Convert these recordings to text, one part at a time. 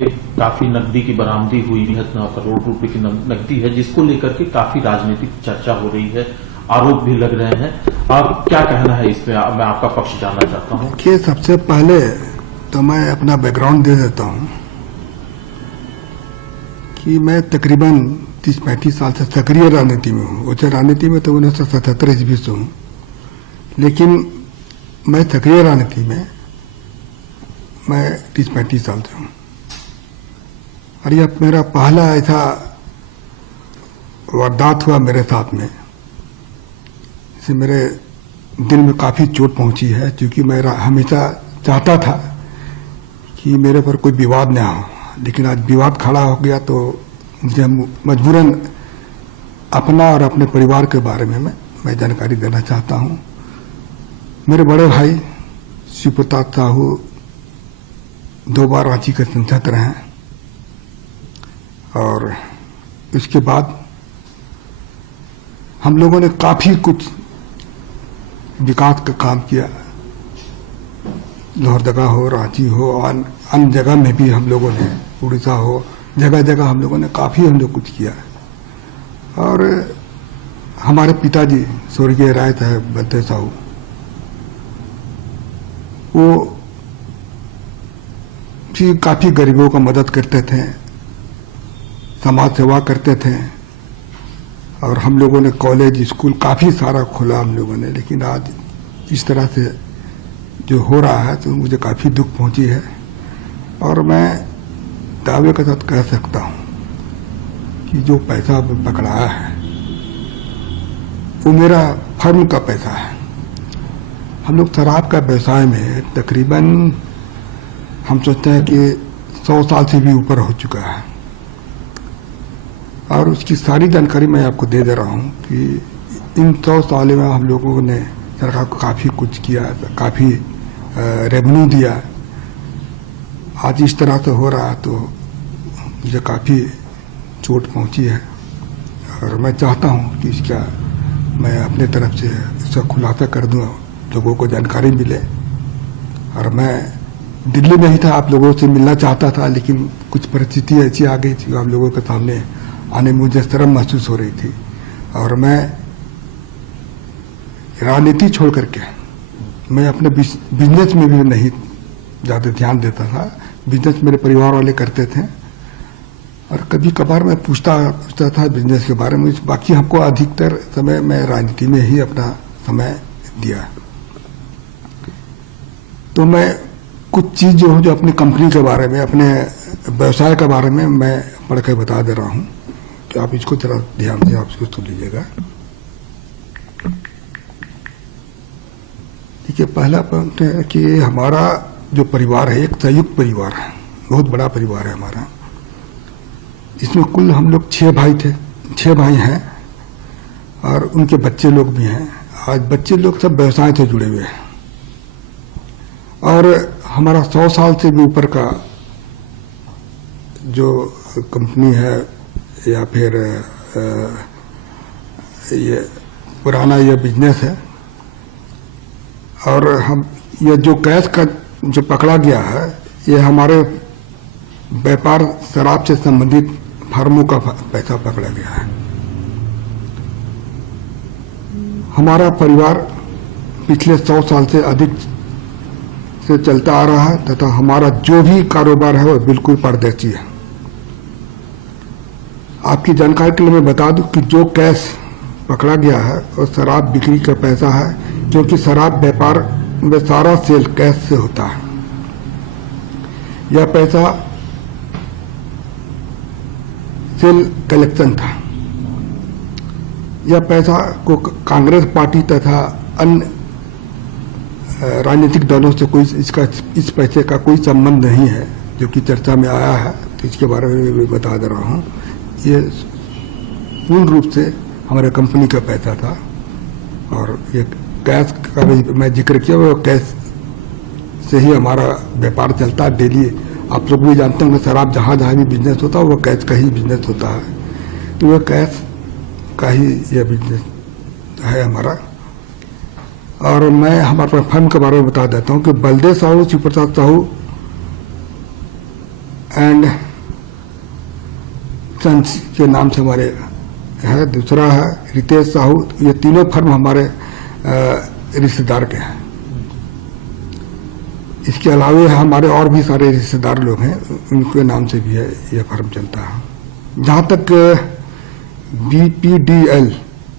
काफी नकदी की बरामदी हुई है, 9 करोड़ रुपए की नकदी है, जिसको लेकर के काफी राजनीतिक चर्चा हो रही है, आरोप भी लग रहे हैं। आप क्या कहना है इसमें? मैं आपका पक्ष जानना चाहता हूं। कि सबसे पहले तो मैं अपना बैकग्राउंड दे देता हूं कि मैं तकरीबन 30-35 साल से सक्रिय राजनीति में हूं। उच्च राजनीति में तो 1977 ईस्वी से हूं, लेकिन मैं सक्रिय राजनीति में मैं 30-35 साल से हूं। और यह मेरा पहला ऐसा वारदात हुआ मेरे साथ में, इससे मेरे दिल में काफी चोट पहुंची है, क्योंकि मैं हमेशा चाहता था कि मेरे पर कोई विवाद न हो, लेकिन आज विवाद खड़ा हो गया तो मुझे मजबूरन अपना और अपने परिवार के बारे में मैं जानकारी देना चाहता हूं। मेरे बड़े भाई शिव प्रताप साहू 2 बार रांची के सांसद रहे हैं, और इसके बाद हम लोगों ने काफी कुछ विकास का काम किया। लोहरदगा हो, रांची हो, अन्य जगह में भी हम लोगों ने, उड़ीसा हो, जगह जगह हम लोगों ने काफी कुछ किया। और हमारे पिताजी स्वर्गीय राय साहब बलदेव साहू, वो भी काफी गरीबों का मदद करते थे, समाज सेवा करते थे, और हम लोगों ने कॉलेज स्कूल काफी सारा खोला हम लोगों ने। लेकिन आज इस तरह से जो हो रहा है तो मुझे काफी दुख पहुंची है, और मैं दावे के साथ कह सकता हूं कि जो पैसा पकड़ाया है वो मेरा फर्म का पैसा है। हम लोग शराब का व्यवसाय में तकरीबन हम सोचते हैं कि 100 साल से भी ऊपर हो चुका है, और उसकी सारी जानकारी मैं आपको दे दे रहा हूं कि इन 100 सालों में हम लोगों ने सरकार को काफी कुछ किया, काफी रेवेन्यू दिया। आज इस तरह से हो रहा तो मुझे काफी चोट पहुंची है, और मैं चाहता हूं कि इसका मैं अपने तरफ से इसका खुलासा कर दूं, लोगों को जानकारी मिले। और मैं दिल्ली में ही था, आप लोगों से मिलना चाहता था, लेकिन कुछ परिस्थिति ऐसी आ गई थी, आप लोगों के सामने आने में मुझे शर्म महसूस हो रही थी। और मैं राजनीति छोड़ करके मैं अपने बिजनेस में भी नहीं ज्यादा ध्यान देता था। बिजनेस मेरे परिवार वाले करते थे, और कभी कभार मैं पूछता था बिजनेस के बारे में। बाकी हमको अधिकतर समय मैं राजनीति में ही अपना समय दिया। तो मैं कुछ चीज जो अपनी कंपनी के बारे में, अपने व्यवसाय के बारे में मैं पढ़ के बता दे रहा हूं, कि आप इसको जरा ध्यान से आप इसको सुन लीजिएगा। देखिए, पहला पॉइंट है कि हमारा जो परिवार है एक संयुक्त परिवार है, बहुत बड़ा परिवार है हमारा। इसमें कुल हम लोग 6 भाई थे, 6 भाई हैं, और उनके बच्चे लोग भी हैं। आज बच्चे लोग सब व्यवसाय से जुड़े हुए हैं, और हमारा 100 साल से भी ऊपर का जो कंपनी है या फिर ये पुराना ये बिजनेस है। और हम ये जो कैश का जो पकड़ा गया है, ये हमारे व्यापार शराब से संबंधित फर्मों का पैसा पकड़ा गया है। हमारा परिवार पिछले 100 साल से अधिक से चलता आ रहा है, तथा हमारा जो भी कारोबार है वो बिल्कुल पारदर्शी है। आपकी जानकारी के लिए मैं बता दूं कि जो कैश पकड़ा गया है और शराब बिक्री का पैसा है, क्योंकि शराब व्यापार में सारा सेल कैश से होता है। यह पैसा सेल कलेक्शन था। यह पैसा को कांग्रेस पार्टी तथा अन्य राजनीतिक दलों से कोई इस पैसे का कोई संबंध नहीं है, जो कि चर्चा में आया है। तो इसके बारे में मैं बता दे रहा हूं। ये पूर्ण रूप से हमारे कंपनी का पैसा था, और ये कैश का भी मैं जिक्र किया, वो कैश से ही हमारा व्यापार चलता है डेली। आप लोग भी जानते होंगे, शराब जहाँ भी बिजनेस होता है वो कैश का ही बिजनेस होता है। तो वो कैश का ही यह बिजनेस है हमारा। और मैं हमारे फर्म के बारे में बता देता हूं कि बलदेव साहू, शिव प्रताप साहू एंड सन्स के नाम से हमारे है, दूसरा है रितेश साहू। ये तीनों फर्म हमारे रिश्तेदार के हैं। इसके अलावे हमारे और भी सारे रिश्तेदार लोग हैं, उनके नाम से भी है यह फर्म चलता है। जहाँ तक BPDL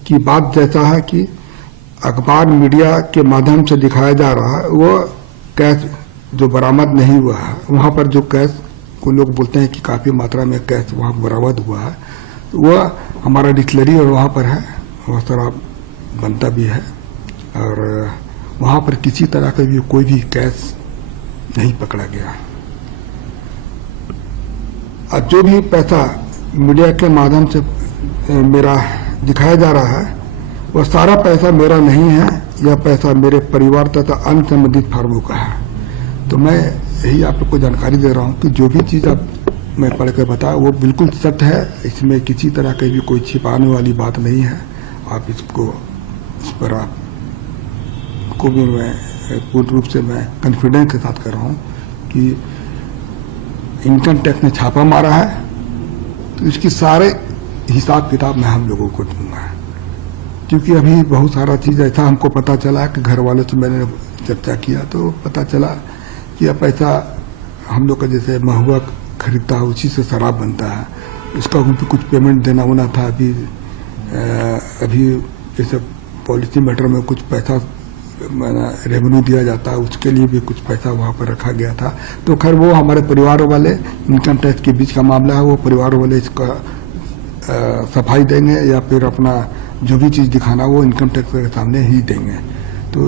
की बात जैसा है कि अखबार मीडिया के माध्यम से दिखाया जा रहा है, वो कैश जो बरामद नहीं हुआ है, वहाँ पर जो कैश को लोग बोलते हैं कि काफी मात्रा में कैश वहाँ बरामद हुआ है, वह हमारा डिक्लेरी और वहाँ पर है, वह शराब बनता भी है और वहाँ पर किसी तरह का भी कोई भी कैश नहीं पकड़ा गया। और जो भी पैसा मीडिया के माध्यम से मेरा दिखाया जा रहा है, वह सारा पैसा मेरा नहीं है, यह पैसा मेरे परिवार तथा अन्य संबंधित फर्मों का है। तो मैं यही आप लोग को जानकारी दे रहा हूं कि जो भी चीज आप मैं पढ़कर बताया वो बिल्कुल सत्य है, इसमें किसी तरह की भी कोई छिपाने वाली बात नहीं है। आप इसको इस पर आपको भी मैं पूर्ण रूप से मैं कॉन्फिडेंस के साथ कर रहा हूं कि इनकम टैक्स ने छापा मारा है, तो इसकी सारे हिसाब किताब मैं हम लोगों को दूंगा। क्योंकि अभी बहुत सारा चीज ऐसा हमको पता चला कि घर वालों से मैंने चर्चा किया तो पता चला कि यह पैसा हम लोग का जैसे महुआ खरीदता है उसी से शराब बनता है, इसका भी कुछ पेमेंट देना होना था। अभी जैसे पॉलिसी मैटर में कुछ पैसा रेवेन्यू दिया जाता है, उसके लिए भी कुछ पैसा वहाँ पर रखा गया था। तो खैर वो हमारे परिवार वाले इनकम टैक्स के बीच का मामला है, वो परिवार वाले इसका सफाई देंगे या फिर अपना जो भी चीज दिखाना वो इनकम टैक्स के सामने ही देंगे। तो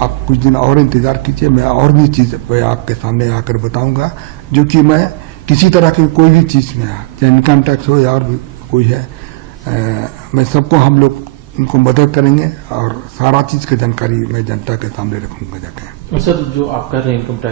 आप कुछ दिन और इंतजार कीजिए, मैं और भी चीज आपके सामने आकर बताऊंगा, जो कि मैं किसी तरह की कोई भी चीज में चाहे इनकम टैक्स हो या और भी कोई है, मैं सबको हम लोग उनको मदद करेंगे और सारा चीज की जानकारी मैं जनता के सामने रखूंगा जाके। सर, जो आप कह रहे हैं इनकम टैक्स